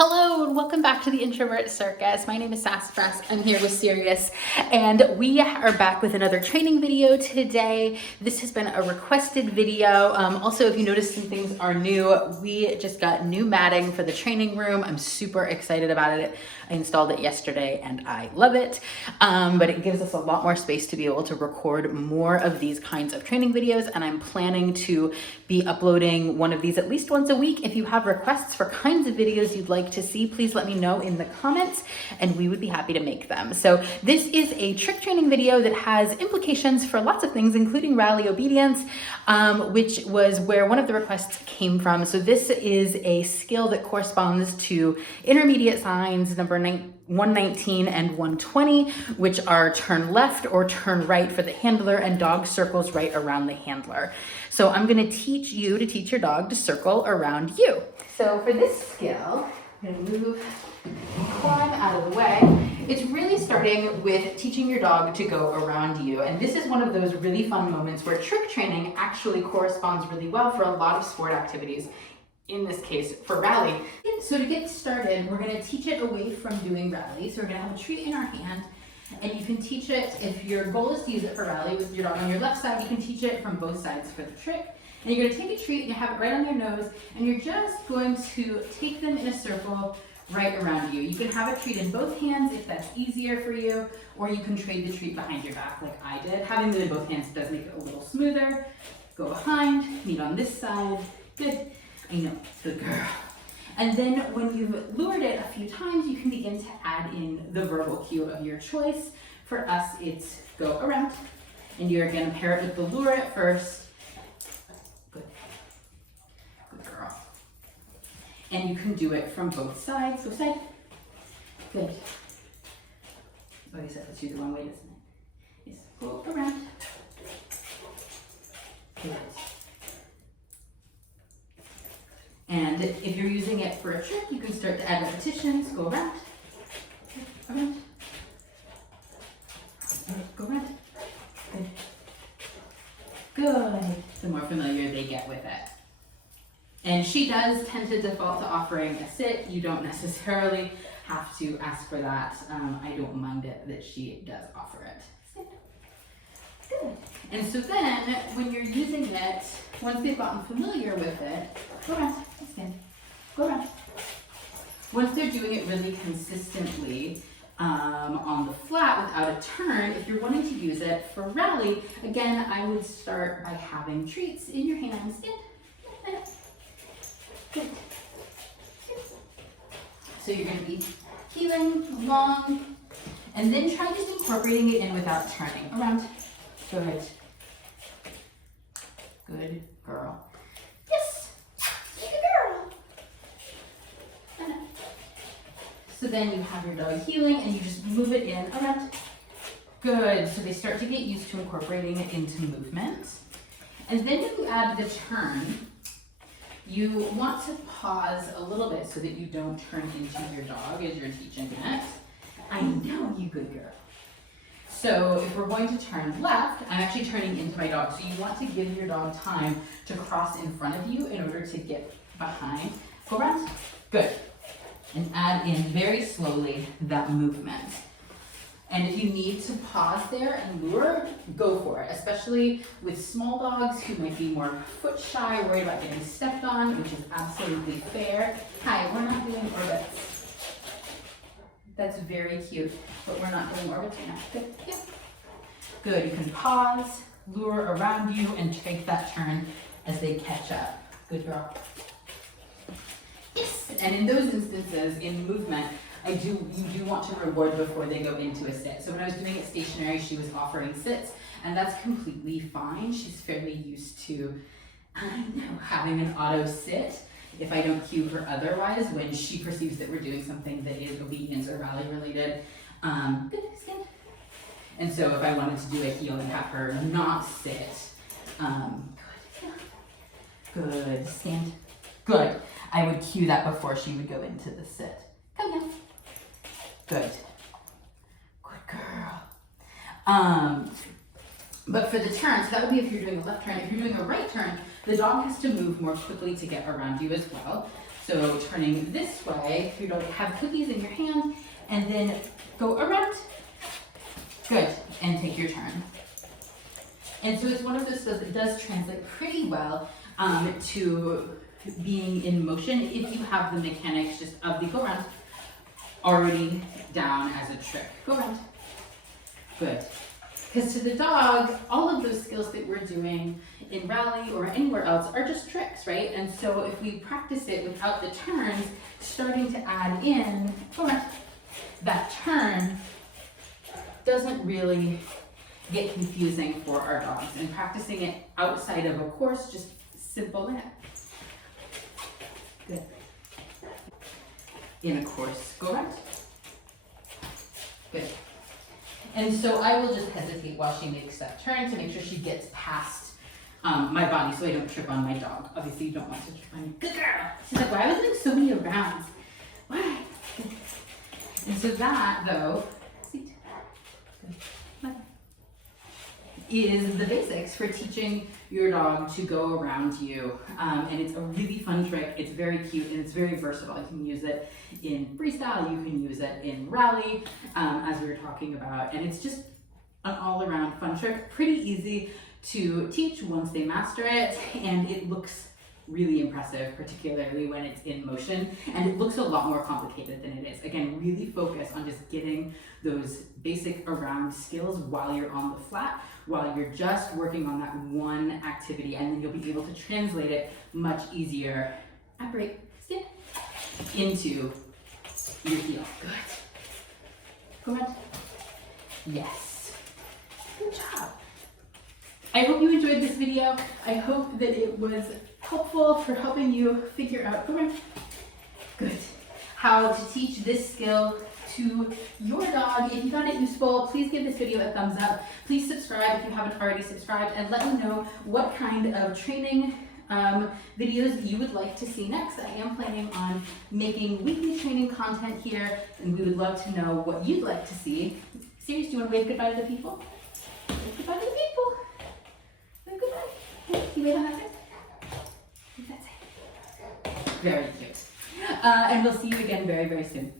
Hello and welcome back to the Introvert Circus. My name is Sassafras. I'm here with Sirius and we are back with another training video today. This has been a requested video. Also, if you notice some things are new, we just got new matting for the training room. I'm super excited about it. I installed it yesterday and I love it. But it gives us a lot more space to be able to record more of these kinds of training videos, and I'm planning to be uploading one of these at least once a week. If you have requests for kinds of videos you'd like to see, please let me know in the comments and we would be happy to make them. So this is a trick training video that has implications for lots of things, including rally obedience, which was where one of the requests came from. So this is a skill that corresponds to intermediate signs number 119 and 120, which are turn left or turn right for the handler and dog circles right around the handler. So I'm going to teach you to teach your dog to circle around you. So for this skill, I'm going to move climb out of the way. It's really starting with teaching your dog to go around you. And this is one of those really fun moments where trick training actually corresponds really well for a lot of sport activities. In this case, for rally. So to get started, we're going to teach it away from doing rally. So we're going to have a treat in our hand, and you can teach it, if your goal is to use it for rally with your dog on your left side, you can teach it from both sides for the trick. And you're going to take a treat and you have it right on their nose, and you're just going to take them in a circle right around you. You can have a treat in both hands if that's easier for you, or you can trade the treat behind your back like I did. Having them in both hands does make it a little smoother. Go behind, meet on this side. Good. I know, good girl. And then when you've lured it a few times, you can begin to add in the verbal cue of your choice. For us, it's go around. And you're going to pair it with the lure at first. Good. Good girl. And you can do it from both sides. Go side. Good. Oh, I guess that puts you the wrong way, doesn't it? Yes. Go around. Good. And if you're using it for a trick, you can start to add repetitions. Go around, around, go around. Good. Good. The more familiar they get with it. And she does tend to default to offering a sit. You don't necessarily have to ask for that. I don't mind it that she does offer it. Sit. Good. And so then, when you're using it, once they've gotten familiar with it, go around, stand, go around. Once they're doing it really consistently on the flat without a turn, if you're wanting to use it for rally, again, I would start by having treats in your hands. Stand. Good. So you're going to be heeling along, and then try just incorporating it in without turning. Around. Good. Good girl. Yes, good girl. So then you have your dog heeling and you just move it in around. Good, so they start to get used to incorporating it into movement. And then when you add the turn, you want to pause a little bit so that you don't turn into your dog as you're teaching it. I know, you good girl. So if we're going to turn left, I'm actually turning into my dog. So you want to give your dog time to cross in front of you in order to get behind. Go around. Good. And add in very slowly that movement. And if you need to pause there and lure, go for it. Especially with small dogs who might be more foot shy, worried about getting stepped on, which is absolutely fair. Hi, we're not doing orbits. That's very cute, but we're not doing orbits right now. Good, yeah. Good, you can pause, lure around you, and take that turn as they catch up. Good girl. Yes, and in those instances, in movement, you do want to reward before they go into a sit. So when I was doing it stationary, she was offering sits, and that's completely fine. She's fairly used to, having an auto sit. If I don't cue her otherwise, when she perceives that we're doing something that is obedience or rally related. Good, stand. And so if I wanted to do a heel and have her not sit, good, stand. Good. I would cue that before she would go into the sit. Come here. Good. Good girl. But for the turn, so that would be if you're doing a left turn. If you're doing a right turn, the dog has to move more quickly to get around you as well. So turning this way, you don't have cookies in your hand, and then go around. Good, and take your turn. And so it's one of those skills that does translate pretty well to being in motion if you have the mechanics just of the go around already down as a trick. Go around. Good. Because to the dog, all of those skills that we're doing in rally or anywhere else are just tricks, right? And so if we practice it without the turns, starting to add in, go around, that turn doesn't really get confusing for our dogs. And practicing it outside of a course, just simple that. Good. In a course, go around. Good. And so I will just hesitate while she makes that turn to make sure she gets past my body so I don't trip on my dog. Obviously you don't want to trip on me. Good girl. She's like, why was there so many rounds? Why? And so that though, is the basics for teaching your dog to go around you. And it's a really fun trick. It's very cute and it's very versatile. You can use it in freestyle, you can use it in rally, as we were talking about. And it's just an all-around fun trick. Pretty easy to teach once they master it. And it looks really impressive, particularly when it's in motion. And it looks a lot more complicated than it is. Again, really focus on just getting those basic around skills while you're on the flat, while you're just working on that one activity, and then you'll be able to translate it much easier, break, sit, into your heel. Good. Go ahead. Yes. Good job. I hope you enjoyed this video. I hope that it was helpful for helping you figure out, go ahead. Good, how to teach this skill to your dog. If you found it useful, please give this video a thumbs up. Please subscribe if you haven't already subscribed, and let me know what kind of training videos you would like to see next. I am planning on making weekly training content here, and we would love to know what you'd like to see. Sirius, do you want to wave goodbye to the people? Wave goodbye to the people. Wave goodbye. Hey, you wave on that side? That's it. Very cute. And we'll see you again very, very soon.